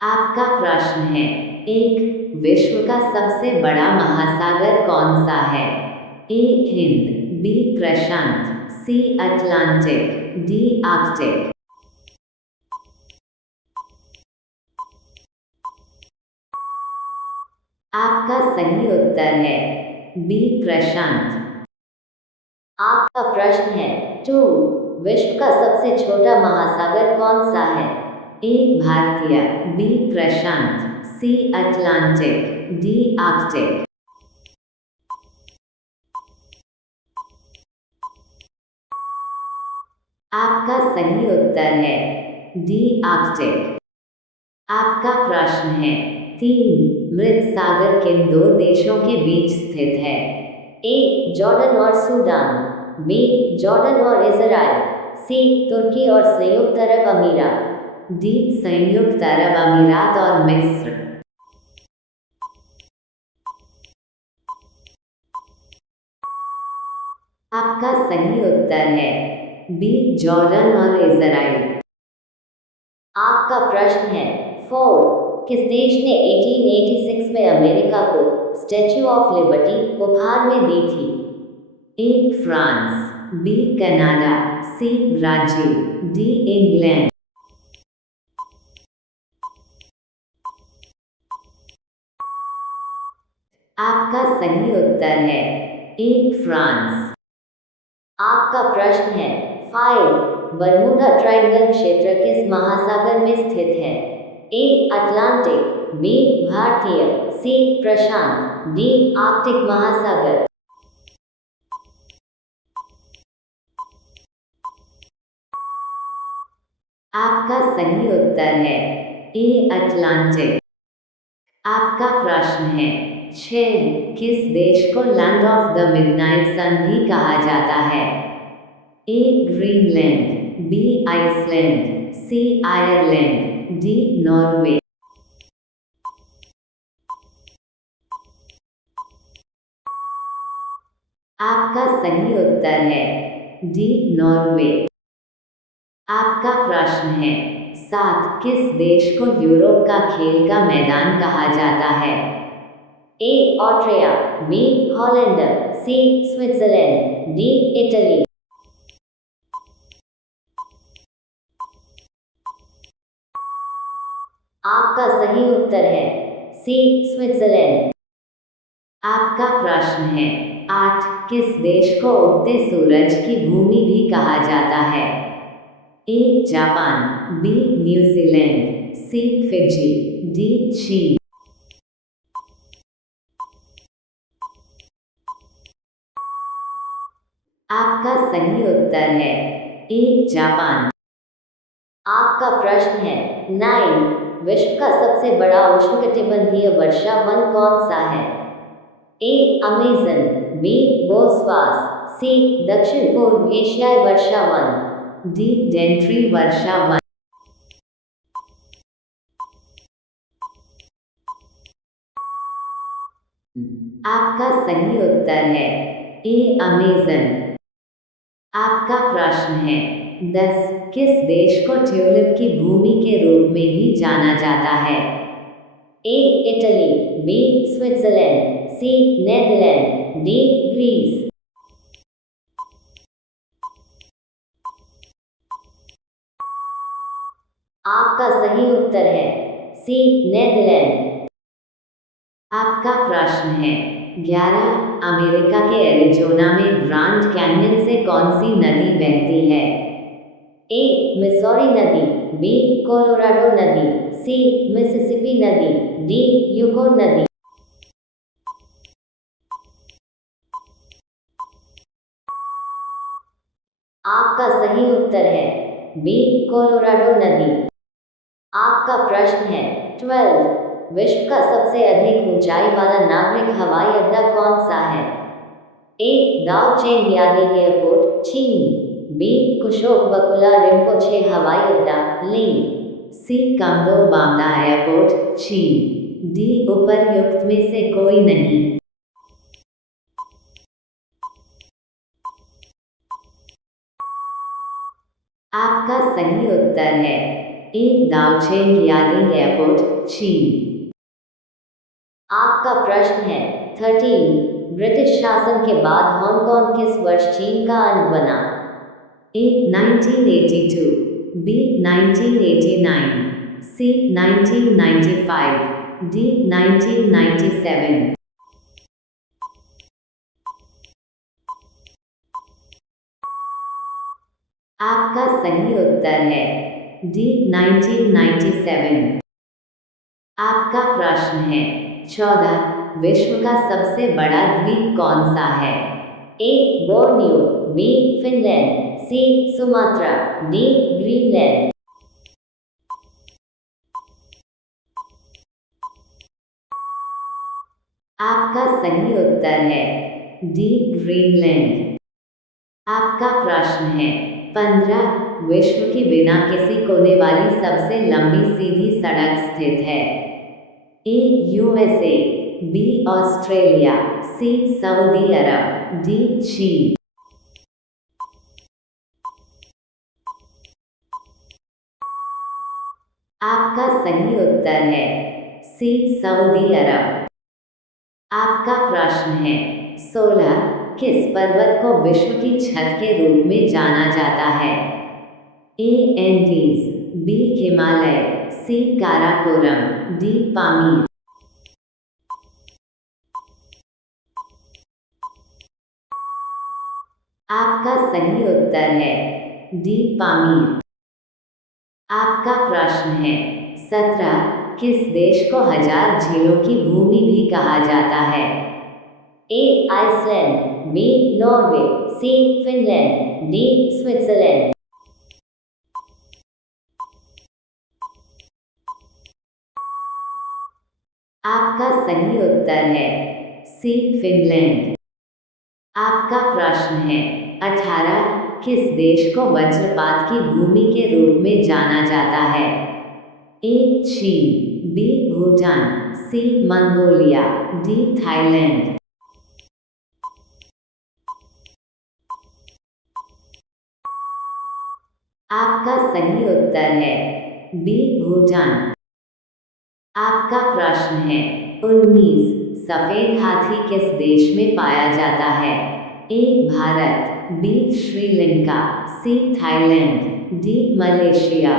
आपका प्रश्न है। एक, विश्व का सबसे बड़ा महासागर कौन सा है? ए हिंद, बी प्रशांत, सी अटलांटिक, डी आर्कटिक। आपका सही उत्तर है बी प्रशांत। आपका प्रश्न है। टू, विश्व का सबसे छोटा महासागर कौन सा है? ए भारतीय, बी प्रशांत, सी अटलांटिक, डी आर्कटिक। आपका सही उत्तर है डी आर्कटिक। आपका प्रश्न है। तीन, मृत सागर किन दो देशों के बीच स्थित है? ए जॉर्डन और सूडान, बी जॉर्डन और इजराइल, सी तुर्की और संयुक्त अरब अमीरात, डी संयुक्त अरब अमीरात और मिस्र। आपका सही उत्तर है बी जॉर्डन और इजराइल। आपका प्रश्न है। फोर, किस देश ने 1886 में अमेरिका को स्टैच्यू ऑफ लिबर्टी उपहार में दी थी? A France, B Canada, C Brazil, D England. आपका सही उत्तर है ए फ्रांस। आपका प्रश्न है। फाइव, बरमूडा ट्रायंगल क्षेत्र किस महासागर में स्थित है? ए अटलांटिक, बी भारतीय, सी प्रशांत, डी आर्कटिक महासागर। आपका सही उत्तर है ए अटलांटिक। आपका प्रश्न है। 6, किस देश को लैंड ऑफ द मिडनाइट सन भी कहा जाता है? ए ग्रीनलैंड, बी आइसलैंड, सी आयरलैंड, डी नॉर्वे। आपका सही उत्तर है डी नॉर्वे। आपका प्रश्न है। 7, किस देश को यूरोप का खेल का मैदान कहा जाता है? ए ऑस्ट्रिया, बी हॉलैंड, सी स्विट्जरलैंड, डी इटली। आपका सही उत्तर है सी स्विट्जरलैंड। आपका प्रश्न है। 8, किस देश को उगते सूरज की भूमि भी कहा जाता है? A Japan, B New Zealand, C Fiji, D चीन। आपका सही उत्तर है ए जापान। आपका प्रश्न है। 9, विश्व का सबसे बड़ा उष्णकटिबंधीय वर्षा वन कौन सा है? ए अमेजन, बी बोस्फोरस, सी दक्षिण पूर्व एशियाई वर्षा वन, डी डेंट्री वर्षा वन। आपका सही उत्तर है ए अमेजन। आपका प्रश्न है। 10, किस देश को ट्यूलिप की भूमि के रूप में भी जाना जाता है? A Italy, B Switzerland, C Netherland, D Greece. आपका सही उत्तर है सी नेदरलैंड। आपका प्रश्न है। 11, अमेरिका के एरिजोना में ग्रांड कैन्यन से कौन सी नदी बहती है? ए मिसौरी नदी, बी कोलोराडो नदी, सी मिसिसिपी नदी, डी यूकोन नदी। आपका सही उत्तर है बी कोलोराडो नदी। आपका प्रश्न है। 12, विश्व का सबसे अधिक ऊंचाई वाला नागरिक हवाई अड्डा कौन सा है? ए दाओ चेंग यादिंग एयरपोर्ट, चीन, बी कुशोक बकुला रिम्पोछे हवाई अड्डा, लेह, सी कांगो बांदा एयरपोर्ट, चीन, डी उपर्युक्त में से कोई नहीं। आपका सही उत्तर है ए दाओचेंग यादिंग एयरपोर्ट, चीन। आपका प्रश्न है 13 ब्रिटिश शासन के बाद हांगकांग किस वर्ष चीन का अंग बना? ए 1982, बी 1989, सी 1995, डी 1997। आपका सही उत्तर है डी 1997। आपका प्रश्न है 14 विश्व का सबसे बड़ा द्वीप कौन सा है? ए बोर्नियो, बी फिनलैंड, सी सुमात्रा, डी ग्रीनलैंड। आपका सही उत्तर है डी ग्रीनलैंड। आपका प्रश्न है 15 विश्व की बिना किसी कोने वाली सबसे लंबी सीधी सड़क स्थित है? A USA, B Australia, C सऊदी अरब, डी चीन। आपका सही उत्तर है सी सऊदी अरब। आपका प्रश्न है 16 किस पर्वत को विश्व की छत के रूप में जाना जाता है? ए एंडीज, बी हिमालय, सी काराकोरम, डी पामीर। आपका सही उत्तर है डी पामीर। आपका प्रश्न है 17 किस देश को 1000 झीलों की भूमि भी कहा जाता है? ए आइसलैंड, बी नॉर्वे, सी फिनलैंड, डी स्विट्जरलैंड। आपका सही उत्तर है सी फिनलैंड। आपका प्रश्न है 18 किस देश को वज्रपात की भूमि के रूप में जाना जाता है? ए चीन, बी भूटान, सी मंगोलिया, डी थाईलैंड। आपका सही उत्तर है बी भूटान। आपका प्रश्न है 19 सफेद हाथी किस देश में पाया जाता है? A Bharat, B Sri Lanka, C Thailand, D Malaysia.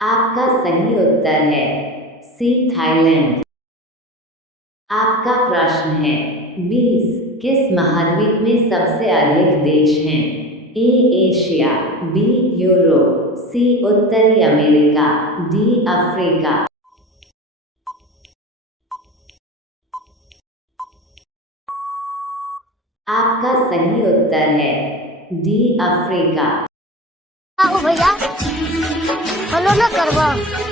आपका सही उत्तर है सी थाईलैंड। आपका प्रश्न है 20 किस महाद्वीप में सबसे अधिक देश हैं? ए एशिया, बी यूरोप, सी उत्तरी अमेरिका, डी अफ्रीका। आपका सही उत्तर है डी अफ्रीका। भैया फॉलो ना करवा।